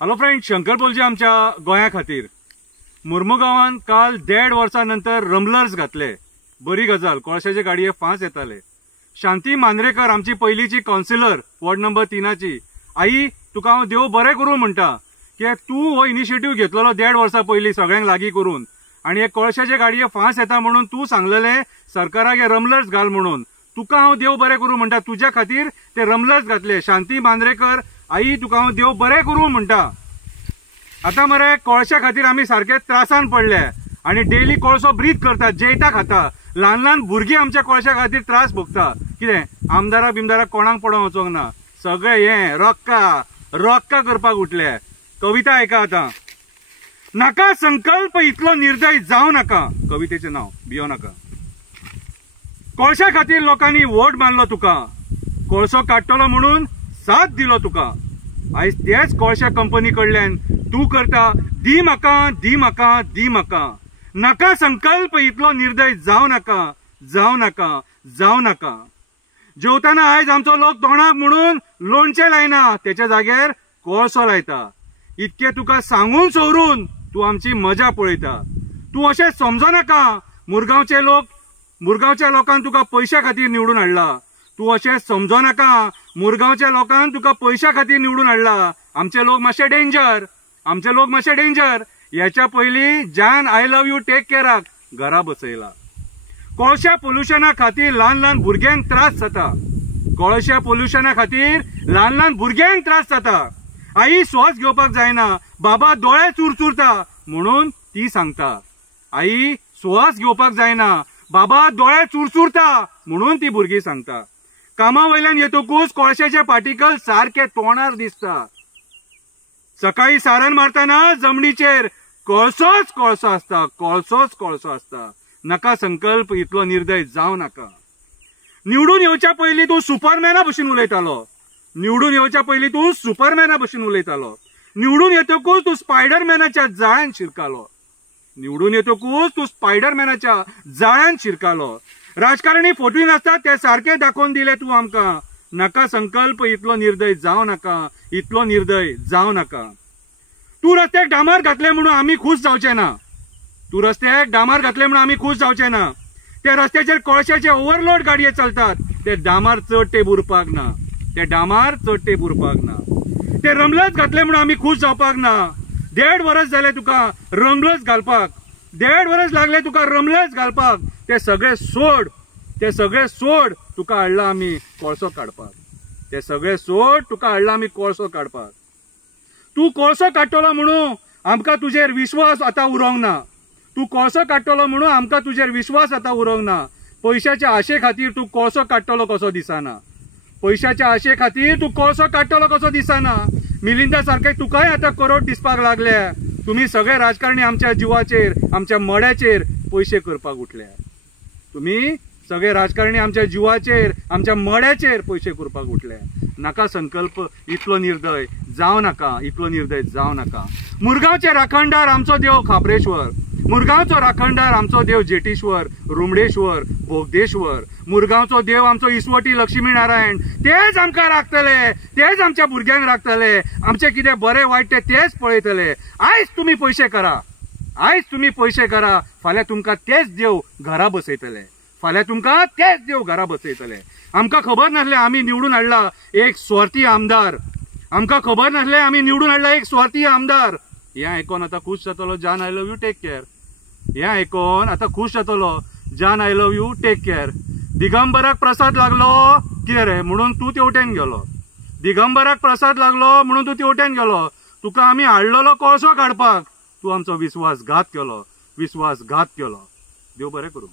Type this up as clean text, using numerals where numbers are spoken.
Hello friend, Shankar बोलचे आमच्या गोंया खातीर मुर्मुगांवान काल 1.5 वर्सांनंतर रमलर्स घातले. बरी गजाल. कोळशाचे गाडये फांस येताले. शांती मांद्रेकर आमची पयलीची काउन्सिलर वॉर्ड नंबर 3ची. आई, तुका हांव देव बरें करूं म्हणटा की तूं हो इनिशिएटीव घेतलेलो 1.5 वर्सां पयलीं सगळ्यांक लागीं करून, आनी हे कोळशाचे गाडये फांस येता म्हणून तूं सांगलेलें सरकाराक हे रमलर्स घाल म्हणून. तुका हांव देव बरें करूं म्हणटा, तुज्या खातीर ते रमलर्स घातले. शांती मांद्रेकर आई, तुका हांव देव बरें करूं म्हणटा. आता मरे कोळशा खातीर आमी सारखे त्रासान पडले आनी डेली कोळसो ब्रीथ करता, जेयता खाता. ल्हान ल्हान भुरगीं आमच्या कोळशा खातीर त्रास भोगता. कितें आमदारा बिमदारा कोणाक पडोंक वचोंक ना. सगळे हे रोक्का करपाक उठले. कविता आयका आतां. नाका संकल्प इतलो निर्दय जावं नाका. कवितेचें नांव भियो नाका. कोळशा खातीर लोकांनी वोट मारलो तुका. कोळसो काडटलो म्हणून साथ दिलो तुका. आयज तेच कोळशा कंपनी कडल्यान तू करता दी म्हाका, दी म्हाका, दी म्हाका. नाका संकल्प इतलो निर्दय जावं नाका, जावं नाका, जावं नाका. जेवताना आयज आमचो लोक तोंडाक म्हणून लोणचें लायना, तेच्या जाग्यार कोळसो लायता. इतके तुका सांगून सवरून तूं आमची मजा पळयता. तूं अशें समजो नाका मुरगांवच्या लोकांक तुका पयशा खातीर निवडून हाडला. तूं अशें समजो नाका मुरगांवच्या लोकांक तुका पयशा खातीर निवडून हाडला. आमचे लोक मातशे डेंजर. याच्या पयलीं जान आय लव्ह यू टेक केअराक घरा बसयला. कोळशा पोल्युशना खातीर ल्हान ल्हान भुरग्यांक त्रास जाता. कोळशा पोल्युशना खातीर ल्हान ल्हान भुरग्यांक त्रास जाता. आई श्वास घेवपाक जायना, बाबा दोळे चुरचुरता म्हणून ती सांगता. आई श्वास घेवपाक जायना, बाबा दोळे चुरचुरता म्हणून ती भुरगीं सांगता. कामा वयल्यान येतकूच कोळशाचे पार्टिकल सारखे तोंडार दिसता. सकाळी सारण मारतना जमनीचेर कोळसोच आसता. नाका संकल्प इतलो निर्दय जावं नाका. निवडून येवच्या पयलीं तूं सुपरमॅना भशेन उलयतालो. निवडून येतकूच तूं स्पायडरमॅनाच्या जाळ्यान शिरकालो. राजकारणी फोटून आसतात ते सारखे दाखोवन दिले तूं आमकां. नाका संकल्प इतलो निर्दय जावं नाका. तूं रस्त्याक डांबर घातले म्हणून आमी खूश जावचे ना. त्या रस्त्याचेर कोळशाचे ओव्हरलोड गाडये चलतात. ते डांबर चडटे बुरपाक ना. ते रमलर्स घातले म्हणून आमी खूश जावपाक ना. 1.5 वर्स जाले तुका रमलर्स घालपाक. 1.5 वर्स लागले तुका रमलर्स घालपाक. ते सगळे सोड तुका हाडला आमी कोळसो काडपाक. तूं कोळसो काडटलो म्हणून आमकां तुजेर विश्वास आतां उरोंक ना. पयशाच्या आशे खातीर तूं कोळसो काडटलो कसो दिसना. मिलिंदा सारखे तुकाय आतां करोड दिसपाक लागल्या. तुम्ही सगळे राजकारणी आमच्या जिवाचेर, आमच्या मड्याचेर पयशे करपाक उठल्या. नाका संकल्प इतलो निर्दय जावं नाका. मुरगांवचे राखणदार आमचो देव खापरेश्वर. मुरगांवचो राखणदार आमचो देव जेटेश्वर, रुमडेश्वर, बोगदेश्वर. मुरगांवचो देव आमचो इस्वटी लक्ष्मी नारायण. तेच आमकां राखतले, तेच आमच्या भुरग्यांक राखतले. आमचे कितें बरें वायट तेच पळयतले. आयज तुम्ही पयशे करा, फाल्यां तुमकां तेच देव घरा बसयतले. आमकां खबर नासलें आमी निवडून हाडला एक स्वार्थी आमदार. हें आयकोन आतां खूश जातलो जान I love you take care. दिगंबराक प्रसाद लागलो कितें रे म्हणून तूं तेवटेन गेलो. तुका आमी हाडलेलो कोळसो काडपाक. तूं आमचो विश्वासघात केलो. देव बरें करूं.